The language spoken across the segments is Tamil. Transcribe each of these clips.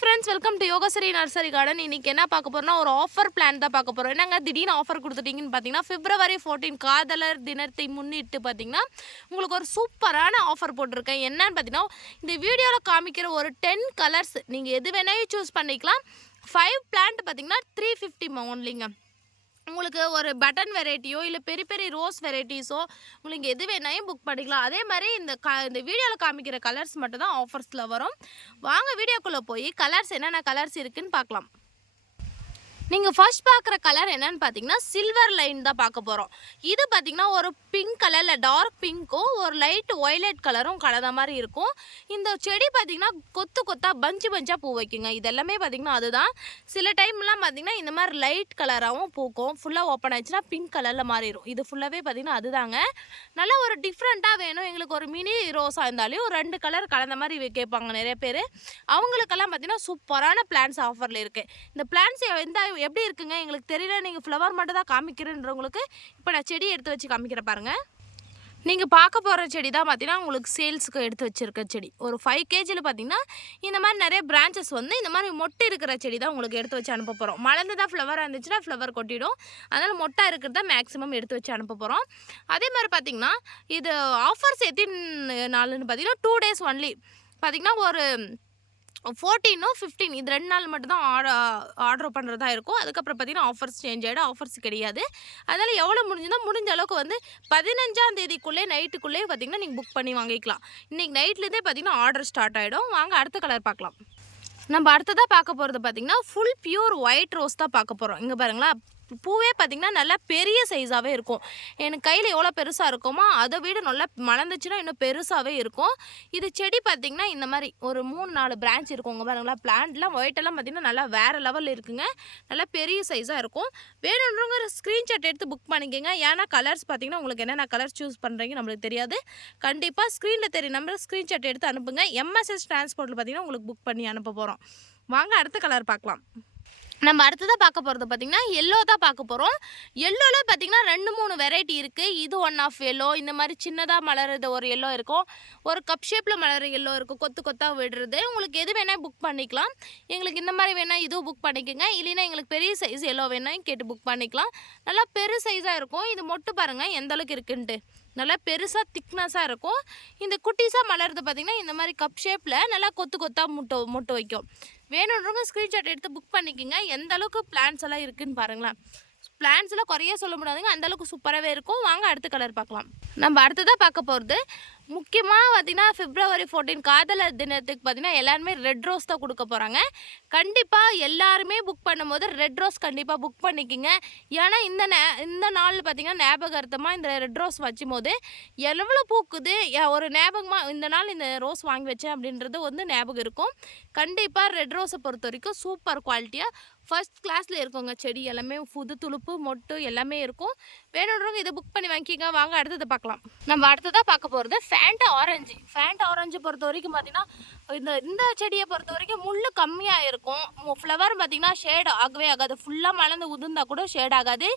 Friends, welcome to Yogashree nursery garden. இன்னைக்கு என்ன பார்க்க போறோம்னா ஒரு ஆஃபர் பிளான் தான் பார்க்க போறோம். என்னங்க திடீர்னு ஆஃபர் கொடுத்துட்டீங்கன்னு பார்த்தீங்கன்னா, பிப்ரவரி 14 காதலர் தினத்தை முன்னிட்டு பார்த்தீங்கன்னா உங்களுக்கு ஒரு சூப்பரான ஆஃபர் போட்டிருக்கேன். என்னன்னு பார்த்தீங்கன்னா, இந்த வீடியோவில் காமிக்கிற ஒரு 10 கலர்ஸ் நீங்கள் எது வேணாலும் சூஸ் பண்ணிக்கலாம். 5 பிளான்ட் பார்த்தீங்கன்னா 350 ஒன்லிங்க. உங்களுக்கு ஒரு பட்டன் வெரைட்டியோ இல்லை பெரிய பெரிய ரோஸ் வெரைட்டிஸோ உங்களுக்கு எது வேணாலும் புக் பண்ணிக்கலாம். அதே மாதிரி இந்த வீடியோவில் காமிக்கிற கலர்ஸ் மட்டும் தான் ஆஃபர்ஸில் வரும். வாங்க வீடியோக்குள்ளே போய் கலர்ஸ் என்னென்ன கலர்ஸ் இருக்குதுன்னு பார்க்கலாம். நீங்கள் ஃபர்ஸ்ட் பார்க்குற கலர் என்னன்னு பார்த்தீங்கன்னா சில்வர் லைன் தான் பார்க்க போகிறோம். இது பார்த்தீங்கன்னா ஒரு பிங்க் கலரில் டார்க் பிங்க்கும் ஒரு லைட் ஒய்லட் கலரும் கலந்த மாதிரி இருக்கும். இந்த செடி பார்த்தீங்கன்னா கொத்து கொத்தாக பஞ்சாக பூ வைக்குங்க. இதெல்லாமே பார்த்தீங்கன்னா அதுதான். சில டைம்லாம் பார்த்தீங்கன்னா இந்த மாதிரி லைட் கலராகவும் பூக்கும். ஃபுல்லாக ஓப்பன் ஆச்சுன்னா பிங்க் கலரில் மாறிடும். இது ஃபுல்லாகவே பார்த்தீங்கன்னா அதுதாங்க. நல்லா ஒரு டிஃப்ரெண்ட்டாக வேணும் எங்களுக்கு, ஒரு மினி ரோஸாக இருந்தாலும் ஒரு 2 கலர் கலந்த மாதிரி கேட்பாங்க நிறைய பேர். அவங்களுக்கெல்லாம் பார்த்தீங்கன்னா சூப்பரான பிளான்ஸ் ஆஃபரில் இருக்குது. இந்த பிளான்ஸ் எப்படி இருக்குங்க எங்களுக்கு தெரியல, நீங்கள் ஃப்ளவர் மட்டும் தான் காமிக்கிறேன்றவங்களுக்கு இப்போ நான் செடி எடுத்து வச்சு காமிக்கிறேன் பாருங்கள். நீங்கள் பார்க்க போகிற செடி தான் பார்த்தீங்கன்னா உங்களுக்கு சேல்ஸுக்கு எடுத்து வச்சுருக்க செடி. ஒரு 5 கேஜியில் பார்த்தீங்கன்னா இந்த மாதிரி நிறைய பிரான்ச்சஸ் வந்து இந்த மாதிரி மொட்டை இருக்கிற செடி தான் உங்களுக்கு எடுத்து வச்சு அனுப்ப போகிறோம். மலர்ந்து தான் ஃப்ளவராக இருந்துச்சுன்னா ஃப்ளவர் கொட்டிடும். அதனால் மொட்டை இருக்கிறது தான் மேக்ஸிமம் எடுத்து வச்சு அனுப்ப போகிறோம். அதே மாதிரி பார்த்தீங்கன்னா இது ஆஃபர்ஸ் எத்தனை நாள்னு பார்த்தீங்கன்னா 2 டேஸ் ஒன்லி. பார்த்தீங்கன்னா ஒரு 14 15 இது 2 நாள் மட்டும் தான் ஆர்டர் பண்ணுறதா இருக்கும். அதுக்கப்புறம் பார்த்தீங்கன்னா ஆஃபர்ஸ் சேஞ்ச் ஆகிடும். ஆஃபர்ஸ் கிடையாது. அதனால் எவ்வளோ முடிஞ்ச அளவுக்கு வந்து 15ஆம் தேதிக்குள்ளே நைட்டுக்குள்ளே பார்த்தீங்கன்னா நீங்கள் புக் பண்ணி வாங்கிக்கலாம். இன்றைக்கி நைட்லேருந்தே பார்த்தீங்கன்னா ஆர்டர் ஸ்டார்ட் ஆகிடும். வாங்க அடுத்த கலர் பார்க்கலாம். நம்ம அடுத்ததாக பார்க்க போகிறது பார்த்தீங்கன்னா ஃபுல் பியூர் ஒயிட் ரோஸ் தான் பார்க்க போகிறோம். இங்கே பாருங்களா, பூவே பார்த்திங்கன்னா நல்லா பெரிய சைஸாகவே இருக்கும். எனக்கு கையில் எவ்வளோ பெருசாக இருக்குமோ அதை விட நல்லா மலர்ந்துச்சுன்னா இன்னும் பெருசாகவே இருக்கும். இது செடி பார்த்திங்கன்னா இந்த மாதிரி ஒரு 3-4 பிரான்ச் இருக்கும். இங்கே பாருங்களா, பிளான்ட்லாம் ஒயிட்டெல்லாம் பார்த்திங்கன்னா நல்லா வேறு லெவலில் இருக்குங்க. நல்லா பெரிய சைஸாக இருக்கும். வேணுன்றவங்க ஸ்க்ரீன்ஷாட் எடுத்து புக் பண்ணிக்கோங்க. ஏன்னா கலர்ஸ் பார்த்திங்கன்னா உங்களுக்கு என்னென்ன கலர்ஸ் சூஸ் பண்ணுறீங்க நம்மளுக்கு தெரியாது. கண்டிப்பாக ஸ்க்ரீனில் தெரிய நம்பர் ஸ்க்ரீன்ஷாட் எடுத்து அனுப்புங்க. எம்எஸ்எஸ் டிரான்ஸ்போர்ட்டில் பார்த்திங்கன்னா உங்களுக்கு புக் பண்ணி அனுப்ப போகிறோம். வாங்க அடுத்த கலர் பார்க்கலாம். நம்ம அடுத்ததாக பார்க்க போகிறது பார்த்திங்கன்னா எல்லோ தான் பார்க்க போகிறோம். எல்லோவில் பார்த்திங்கன்னா 2-3 வெரைட்டி இருக்குது. இது ஒன் ஆஃப் எல்லோ. இந்த மாதிரி சின்னதாக மலர்றது ஒரு எல்லோ இருக்கும். ஒரு கப் ஷேப்பில் மலர் எல்லோ இருக்கும், கொத்து கொத்தாக விடுறது. உங்களுக்கு எது வேணால் புக் பண்ணிக்கலாம். எங்களுக்கு இந்த மாதிரி வேணால் இதுவும் புக் பண்ணிக்கோங்க. இல்லைன்னா எங்களுக்கு பெரிய சைஸ் எல்லோ வேணால் கேட்டு புக் பண்ணிக்கலாம். நல்லா பெரிய சைஸாக இருக்கும். இது மொட்டு பாருங்கள் எந்த அளவுக்கு இருக்குன்ட்டு. நல்லா பெருசாக திக்னஸாக இருக்கும். இந்த குட்டிஸாக மலர்றது பார்த்திங்கன்னா இந்த மாதிரி கப் ஷேப்பில் நல்லா கொத்து கொத்தாக மொட்டு வைக்கும். வேணுன்றவங்க ஸ்க்ரீன்ஷாட் எடுத்து புக் பண்ணிக்கோங்க. எந்த அளவுக்கு பிளான்ஸ் எல்லாம் இருக்குதுன்னு பாருங்களேன். பிளான்ஸ் எல்லாம் குறைய சொல்ல முடியாதுங்க, அந்தளவுக்கு சூப்பராகவே இருக்கும். வாங்க அடுத்த கலர் பார்க்கலாம். நம்ம அடுத்ததாக பார்க்க போகிறது முக்கியமாக பார்த்திங்கன்னா பிப்ரவரி 14 காதலர் தினத்துக்கு பார்த்திங்கன்னா எல்லாருமே ரெட் ரோஸ் தான் கொடுக்க போகிறாங்க. கண்டிப்பாக எல்லாருமே புக் பண்ணும்போது ரெட் ரோஸ் கண்டிப்பாக புக் பண்ணிக்கோங்க. ஏன்னா இந்த நாள் பார்த்திங்கன்னா ஞாபகார்த்தமாக இந்த ரெட் ரோஸ் வச்சும் போது எவ்வளோ பூக்குது ஒரு ஞாபகமாக இந்த நாள் இந்த ரோஸ் வாங்கி வச்சேன் அப்படின்றது வந்து ஞாபகம் இருக்கும். கண்டிப்பாக ரெட் ரோஸை பொறுத்த வரைக்கும் சூப்பர் குவாலிட்டியாக ஃபர்ஸ்ட் கிளாஸில் இருக்குங்க. செடி எல்லாமே புது துளுப்பு மொட்டு எல்லாமே இருக்கும். வேணுன்றவங்க இதை புக் பண்ணி வாங்கிக்கோங்க. வாங்க அடுத்ததை பார்க்கலாம். நம்ம அடுத்ததாக பார்க்க போகிறது ஃபேண்டா ஆரஞ்சு பொறுத்த வரைக்கும் பார்த்திங்கன்னா இந்த செடியை பொறுத்த வரைக்கும் முள் கம்மியாக இருக்கும். ஃப்ளவர் பார்த்திங்கன்னா ஷேட் ஆகவே ஆகாது. ஃபுல்லாக மலர்ந்து உதிர்ந்தால் கூட ஷேட் ஆகாது.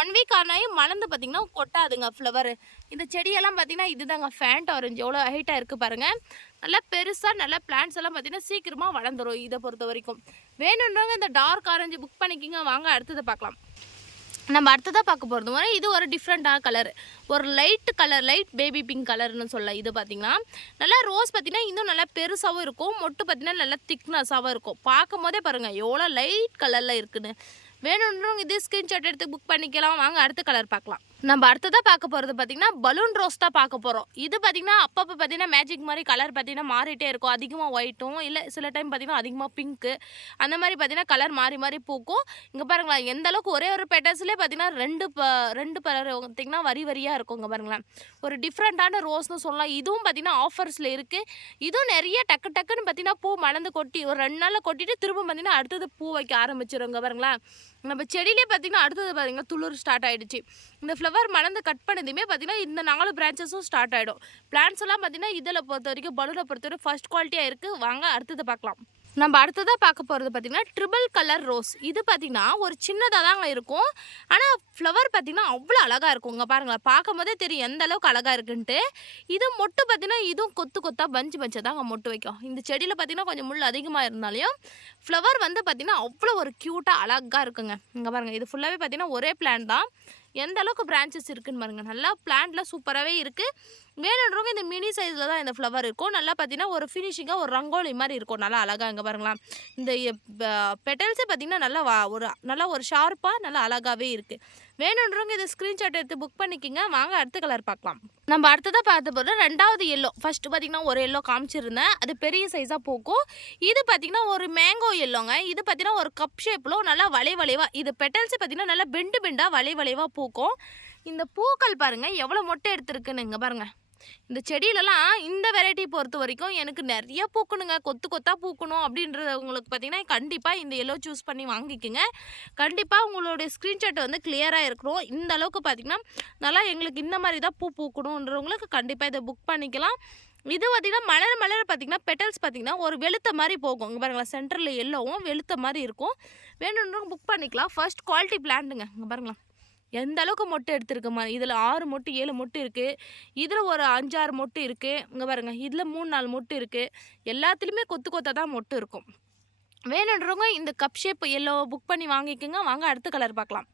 1 வீக் ஆனாலும் மலர்ந்து பார்த்திங்கன்னா கொட்டாதுங்க ஃப்ளவர். இந்த செடியெல்லாம் பார்த்திங்கன்னா இதுதாங்க ஃபேண்டா ஆரஞ்சு. எவ்வளோ ஹைட்டாக இருக்குது பாருங்கள். நல்லா பெருசாக நல்லா பிளான்ட்ஸ் எல்லாம் பார்த்திங்கன்னா சீக்கிரமாக வளர்ந்துடும். இதை பொறுத்த வரைக்கும் வேணுன்றவங்க இந்த டார்க் ஆரஞ்சு புக் பண்ணிக்கிங்க. வாங்க அடுத்ததை பார்க்கலாம். நம்ம அடுத்ததாக பார்க்க போகிறது மாதிரி இது ஒரு டிஃப்ரெண்ட்டான கலர். ஒரு லைட் பேபி பிங்க் கலர்னு சொல்ல. இது பார்த்திங்கன்னா நல்லா ரோஸ் பார்த்திங்கன்னா இன்னும் நல்லா பெருசாகவும் இருக்கும். மொட்டு பார்த்திங்கன்னா நல்லா திக்னஸாகவும் இருக்கும். பார்க்கும் போதே பாருங்கள் எவ்வளோ லைட் கலரில் இருக்குதுன்னு. வேணுன்றவங்க இதே ஸ்க்ரீன்ஷாட் எடுத்து புக் பண்ணிக்கலாம். வாங்க அடுத்த கலர் பார்க்கலாம். நம்ம அடுத்ததாக பார்க்க போகிறது பார்த்திங்கன்னா பலூன் ரோஸ் தான் பார்க்க போகிறோம். இது பார்த்திங்கன்னா அப்பப்போ பார்த்திங்கன்னா மேஜிக் மாதிரி கலர் பார்த்திங்கன்னா மாறிட்டே இருக்கும். அதிகமாக ஒயிட்டும் இல்லை சில டைம் பார்த்திங்கன்னா அதிகமாக பிங்க்கு அந்த மாதிரி பார்த்திங்கன்னா கலர் மாறி பூக்கும். இங்கே பாருங்களேன் எந்த அளவுக்கு ஒரே ஒரு பெட்டர்ஸ்லேயே பார்த்திங்கன்னா ரெண்டு கலர் பார்த்திங்கன்னா வரியாக இருக்கும். இங்கே பாருங்களேன் ஒரு டிஃப்ரெண்ட்டான ரோஸ்னு சொல்லலாம். இதுவும் பார்த்திங்கன்னா ஆஃபர்ஸில் இருக்குது. இதுவும் நிறைய டக்குன்னு பார்த்திங்கன்னா பூ மலர்ந்து கொட்டி ஒரு 2 நாளில் கொட்டிட்டு திரும்ப பார்த்திங்கன்னா அடுத்தது பூ வைக்க ஆரம்பிச்சிடும். இங்கே பாருங்களேன் நம்ம செடியிலே பார்த்திங்கன்னா அடுத்தது பார்த்திங்கன்னா துளிர் ஸ்டார்ட் ஆகிடுச்சு. இந்த ஃப்ளவர் மலர்ந்து கட் பண்ணதுமே பார்த்திங்கன்னா இந்த 4 பிரான்ச்சஸும் ஸ்டார்ட் ஆகிடும். பிளான்ஸ் எல்லாம் பார்த்திங்கன்னா இதில் பொறுத்த வரைக்கும் பலூனை பொறுத்த வரைக்கும் ஃபர்ஸ்ட் குவாலிட்டியாக இருக்குது. வாங்க அடுத்தது பார்க்கலாம். நம்ம அடுத்ததாக பார்க்க போகிறது பார்த்திங்கன்னா ட்ரிபிள் கலர் ரோஸ். இது பார்த்திங்கன்னா ஒரு சின்னதாக தாங்க இருக்கும், ஆனால் ஃப்ளவர் பார்த்திங்கன்னா அவ்வளோ அழகாக இருக்கும். இங்கே பாருங்களேன், பார்க்கும் போதே தெரியும் எந்த அளவுக்கு அழகாக இருக்குன்ட்டு. இது மொட்டு பார்த்திங்கன்னா இதுவும் கொத்து கொத்தாக பஞ்சு பஞ்சு தாங்க மொட்டு வைக்கும். இந்த செடியில் பார்த்திங்கன்னா கொஞ்சம் முள் அதிகமாக இருந்தாலையும் ஃப்ளவர் வந்து பார்த்திங்கன்னா அவ்வளோ ஒரு க்யூட்டாக அழகாக இருக்குங்க. இங்கே பாருங்கள், இது ஃபுல்லாகவே பார்த்திங்கன்னா ஒரே பிளான் தான். எந்த அளவுக்கு பிரான்ச்சஸ் இருக்குதுன்னு பாருங்கள், நல்லா பிளான்ட்ல சூப்பராகவே இருக்குது. வேணுன்றவங்க இந்த மினி சைஸில் தான் இந்த ஃப்ளவர் இருக்கும். நல்லா பார்த்தீங்கன்னா ஒரு ஃபினிஷிங்காக ஒரு ரங்கோலி மாதிரி இருக்கும், நல்லா அழகாக. இங்கே பாருங்களா, இந்த பெட்டல்ஸே பார்த்தீங்கன்னா நல்லா ஒரு ஷார்ப்பாக நல்லா அழகாகவே இருக்குது. வேணுன்றவங்க இதை ஸ்க்ரீன்ஷாட் எடுத்து புக் பண்ணிக்கிங்க. வாங்க அடுத்த கலர் பார்க்கலாம். நம்ம அடுத்ததாக பார்த்த போகிறோம் ரெண்டாவது எல்லோ. ஃபஸ்ட்டு பார்த்திங்கன்னா ஒரு எல்லோ காமிச்சிருந்தேன், அது பெரிய சைஸாக பூக்கும். இது பார்த்திங்கன்னா ஒரு மேங்கோ எல்லோங்க. இது பார்த்திங்கன்னா ஒரு கப் ஷேப்பில் நல்லா வளைவாக, இது பெட்டல்ஸே பார்த்திங்கன்னா நல்லா பெண்டு பெண்டாக வளைவாக பூக்கும். இந்த பூக்கள் பாருங்கள் எவ்வளோ மொட்டை எடுத்துருக்குன்னு. இங்கே பாருங்கள், இந்த செடியிலலாம் இந்த வெரைட்டி பொறுத்த வரைக்கும் எனக்கு நிறைய பூக்கணுங்க, கொத்து கொத்தாக பூக்கணும் அப்படின்றது உங்களுக்கு பார்த்தீங்கன்னா கண்டிப்பாக இந்த எல்லோ சூஸ் பண்ணி வாங்கிக்கோங்க. கண்டிப்பாக உங்களுடைய ஸ்க்ரீன்ஷாட் வந்து கிளியராக இருக்கணும். இந்த அளவுக்கு பார்த்திங்கன்னா நல்லா எங்களுக்கு இந்த மாதிரி தான் பூ பூக்கணுன்றவங்களுக்கு கண்டிப்பாக இதை புக் பண்ணிக்கலாம். இது பார்த்திங்கன்னா மலர் பார்த்திங்கன்னா பெட்டல்ஸ் பார்த்திங்கன்னா ஒரு வெளுத்த மாதிரி போகும். இங்கே பாருங்களா, சென்டரில் எல்லோவும் வெளுத்த மாதிரி இருக்கும். வேணுன்றவங்க புக் பண்ணிக்கலாம். ஃபர்ஸ்ட் குவாலிட்டி பிளான்ட்டுங்க. இங்கே பாருங்களா எந்த அளவுக்கு மொட்டை எடுத்துருக்குமா. இதில் 6 மொட்டு 7 மொட்டு இருக்குது, இதில் ஒரு 5-6 மொட்டு இருக்குது. இங்கே பாருங்கள், இதில் 3-4 மொட்டு இருக்குது. எல்லாத்துலேயுமே கொத்து கொத்தாக தான் மொட்டு இருக்கும். வேணுன்றவங்க இந்த கப் ஷேப் எல்லோ புக் பண்ணி வாங்கிக்கோங்க. வாங்க அடுத்த கலர் பார்க்கலாம்.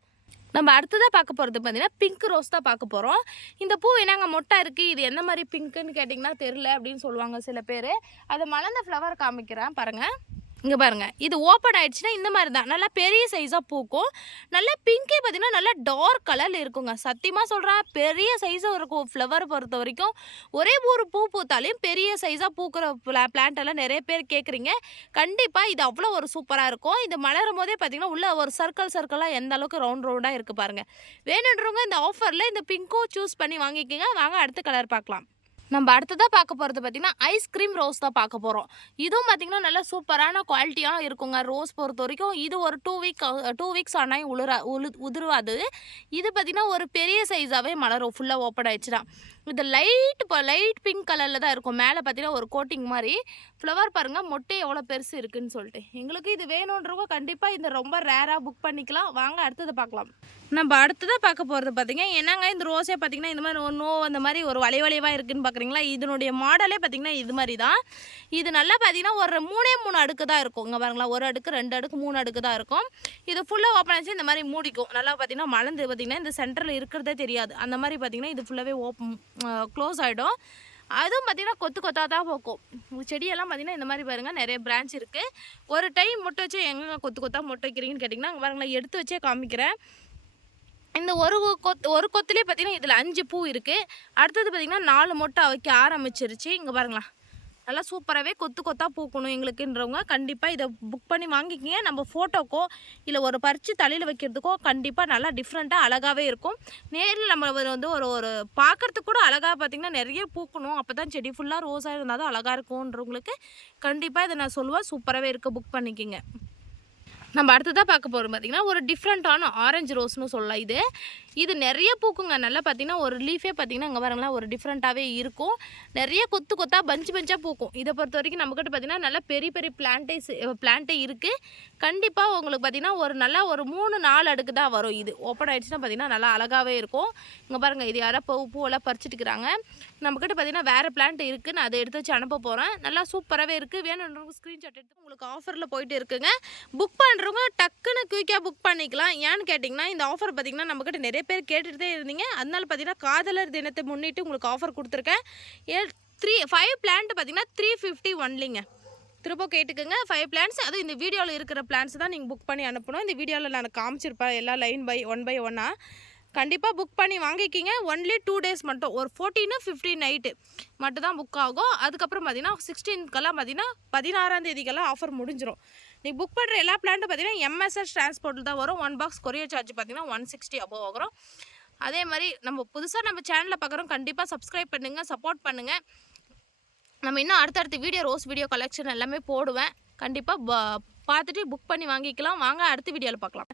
நம்ம அடுத்ததாக பார்க்க போகிறது பார்த்திங்கன்னா பிங்க் ரோஸ் தான் பார்க்க போகிறோம். இந்த பூ என்னங்க மொட்டை இருக்குது, இது எந்த மாதிரி பிங்க்குன்னு கேட்டிங்கன்னா தெரில அப்படின்னு சொல்லுவாங்க சில பேர். அதை மலர்ந்த ஃப்ளவர் காமிக்கிறேன் பாருங்கள். இங்கே பாருங்கள், இது ஓப்பன் ஆகிடுச்சுன்னா இந்த மாதிரி தான் நல்லா பெரிய சைஸாக பூக்கும். நல்லா பிங்கே பார்த்திங்கன்னா நல்லா டார்க் கலரில் இருக்குங்க. சத்தியமாக சொல்கிறேன், பெரிய சைஸாக இருக்கும். ஃப்ளவர் பொறுத்த வரைக்கும் ஒரே ஒரு பூ பூத்தாலையும் பெரிய சைஸாக பூக்கிற பிளான்ட்டெல்லாம் நிறைய பேர் கேட்குறீங்க. கண்டிப்பாக இது அவ்வளோ ஒரு சூப்பராக இருக்கும். இது மலரும் போதே பார்த்திங்கன்னா உள்ள ஒரு சர்க்கிளாக எந்த அளவுக்கு ரவுண்டாக இருக்குது பாருங்கள். வேணுன்றவங்க இந்த ஆஃபரில் இந்த பிங்க்கும் சூஸ் பண்ணி வாங்கிக்கோங்க. வாங்க அடுத்த கலர் பார்க்கலாம். நம்ம அடுத்ததாக பார்க்க போகிறது பார்த்திங்கன்னா ஐஸ்கிரீம் ரோஸ் தான் பார்க்க போகிறோம். இதுவும் பார்த்திங்கன்னா நல்லா சூப்பரான குவாலிட்டியாக இருக்குங்க. ரோஸ் பொறுத்த வரைக்கும் இது ஒரு 2 வீக்ஸ் ஆனால் உதிராது. இது பார்த்திங்கன்னா ஒரு பெரிய சைஸாகவே மலரும் ஃபுல்லாக ஓப்பன் ஆகிடுச்சுன்னா. இது லைட் பிங்க் கலரில் தான் இருக்கும். மேலே பார்த்திங்கன்னா ஒரு கோட்டிங் மாதிரி ஃப்ளவர் பாருங்கள், மொட்டை எவ்வளோ பெருசு இருக்குதுன்னு சொல்லிட்டு. எங்களுக்கு இது வேணுன்றவங்க கண்டிப்பாக இந்த ரொம்ப ரேராக புக் பண்ணிக்கலாம். வாங்க அடுத்ததை பார்க்கலாம். நம்ம அடுத்ததாக பார்க்க போகிறது பார்த்திங்கன்னா என்னங்க இந்த ரோஸே பார்த்திங்கன்னா இந்த மாதிரி அந்த மாதிரி ஒரு வளைவாக இருக்குதுன்னு பார்க்குறீங்களா. இதனுடைய மாடலே பார்த்திங்கன்னா இது மாதிரி தான். இது நல்லா பார்த்திங்கன்னா ஒரு 3 அடுக்கு தான் இருக்கும். இங்கே பாருங்களா, 1 அடுக்கு 2 அடுக்கு 3 அடுக்கு தான் இருக்கும். இது ஃபுல்லாக ஓப்பன் ஆச்சு இந்த மாதிரி மூடிக்கும். நல்லா பார்த்திங்கன்னா மலர்ந்து பார்த்திங்கன்னா இந்த சென்டரில் இருக்கிறதே தெரியாது. அந்த மாதிரி பார்த்திங்கன்னா இது ஃபுல்லாகவே க்ளோஸ் ஆகிடும். அதுவும் பார்த்திங்கன்னா கொத்து கொத்தாக தான் போக்கும். செடியெல்லாம் பார்த்திங்கன்னா இந்த மாதிரி பாருங்கள் நிறைய பிரான்ச் இருக்குது. ஒரு டைம் மொட்டை வச்சு எங்கே கொத்து கொத்தாக மொட்டை வைக்கிறீங்கன்னு கேட்டிங்கன்னா அங்கே பாருங்களா, எடுத்து வச்சே காமிக்கிறேன். இந்த ஒரு கொத்துலேயே பார்த்திங்கன்னா இதில் 5 பூ இருக்குது. அடுத்தது பார்த்திங்கன்னா 4 மொட்டை வைக்க ஆரம்பிச்சிருச்சு. இங்கே பாருங்களா, நல்லா சூப்பராகவே கொத்து கொத்தாக பூக்கணும் எங்களுக்குன்றவங்க கண்டிப்பாக இதை புக் பண்ணி வாங்கிக்கிங்க. நம்ம ஃபோட்டோக்கோ இல்லை ஒரு பறித்து தலையில் வைக்கிறதுக்கோ கண்டிப்பாக நல்லா டிஃப்ரெண்ட்டாக அழகாகவே இருக்கும். நேரில் நம்ம வந்து ஒரு பார்க்குறதுக்கு கூட அழகாக பார்த்திங்கன்னா நிறைய பூக்கணும். அப்போ தான் செடி ஃபுல்லாக ரோஸாக இருந்தால் தான் அழகாக இருக்கும்ன்றவங்களுக்கு கண்டிப்பாக இதை நான் சொல்லுவேன். சூப்பராகவே இருக்குது, புக் பண்ணிக்கிங்க. நம்ம அடுத்ததாக பார்க்க போகிறோம் பார்த்திங்கன்னா ஒரு டிஃப்ரெண்ட்டான ஆரஞ்சு ரோஸ்னு சொல்லலாம். இது நிறைய பூக்குங்க. நல்லா பார்த்திங்கன்னா ஒரு லீஃபே பார்த்திங்கன்னா இங்கே பாருங்களா ஒரு டிஃப்ரெண்ட்டாகவே இருக்கும். நிறைய கொத்தாக பஞ்சாக பூக்கும். இதை பொறுத்த வரைக்கும் நம்மக்கிட்ட பார்த்திங்கன்னா நல்லா பெரிய பிளான்ட்டே இருக்குது. கண்டிப்பாக உங்களுக்கு பார்த்திங்கன்னா ஒரு 3-4 அடுக்கு தான் வரும். இது ஓப்பன் ஆகிடுச்சுன்னா பார்த்திங்கன்னா நல்லா அழகாகவே இருக்கும். இங்கே பாருங்கள், இது யாரோ பூவெல்லாம் பறிச்சுட்டுக்கிறாங்க. நம்மக்கிட்ட பார்த்திங்கன்னா வேறு பிளான்ட் இருக்குது, நான் அதை எடுத்து வச்சு அனுப்ப போகிறேன். நல்லா சூப்பராகவே இருக்குது. வேணுன்றவங்க ஸ்க்ரீன்ஷாட் எடுத்து உங்களுக்கு ஆஃபரில் போயிட்டு இருக்குங்க. புக் பண்ணுறவங்க டக்குன்னு குயிக்காக புக் பண்ணிக்கலாம். ஏன்னு கேட்டிங்கன்னா இந்த ஆஃபர் பார்த்திங்கன்னா நம்மக்கிட்ட நிறைய பேர் கேட்டுகிட்டே இருந்தீங்க. அதனால பார்த்திங்கன்னா காதலர் தினத்தை முன்னிட்டு உங்களுக்கு ஆஃபர் கொடுத்துருக்கேன். 5 பிளான்ட் பார்த்திங்கன்னா 350 ஒன்லிங்க. திரும்ப கேட்டுக்கோங்க. 5 பிளான்ஸ், அதுவும் இந்த வீடியோவில் இருக்கிற பிளான்ஸ் தான் நீங்கள் புக் பண்ணி அனுப்பணும். இந்த வீடியோவில் நான் காமிச்சிருப்பேன் எல்லாம் லைன் பை 1 by 1. கண்டிப்பாக புக் பண்ணி வாங்கிக்கிங்க. ஒன்லி 2 days மட்டும், ஒரு 14-15 நைட்டு மட்டும் தான் புக் ஆகும். அதுக்கப்புறம் பார்த்திங்கன்னா 16க்கெல்லாம் பார்த்திங்கன்னா 16ஆம் தேதிக்கெல்லாம் ஆஃபர் முடிஞ்சிடும். நீங்கள் புக் பண்ணுற எல்லா பிளான்ட்டும் பார்த்திங்கன்னா MSH டிரான்ஸ்போர்ட்டில் தான் வரும். 1 box கொரியர் சார்ஜ் பார்த்திங்கன்னா 160 above ஆகும். அதே மாதிரி நம்ம புதுசாக நம்ம சேனலில் பார்க்குறோம், கண்டிப்பாக சப்ஸ்கிரைப் பண்ணுங்கள், சப்போர்ட் பண்ணுங்கள். நம்ம இன்னும் அடுத்தடுத்த ரோஸ் வீடியோ கலெக்ஷன் எல்லாமே போடுவேன். கண்டிப்பாக பார்த்துட்டு புக் பண்ணி வாங்கிக்கலாம். வாங்க அடுத்த வீடியோவில் பார்க்கலாம்.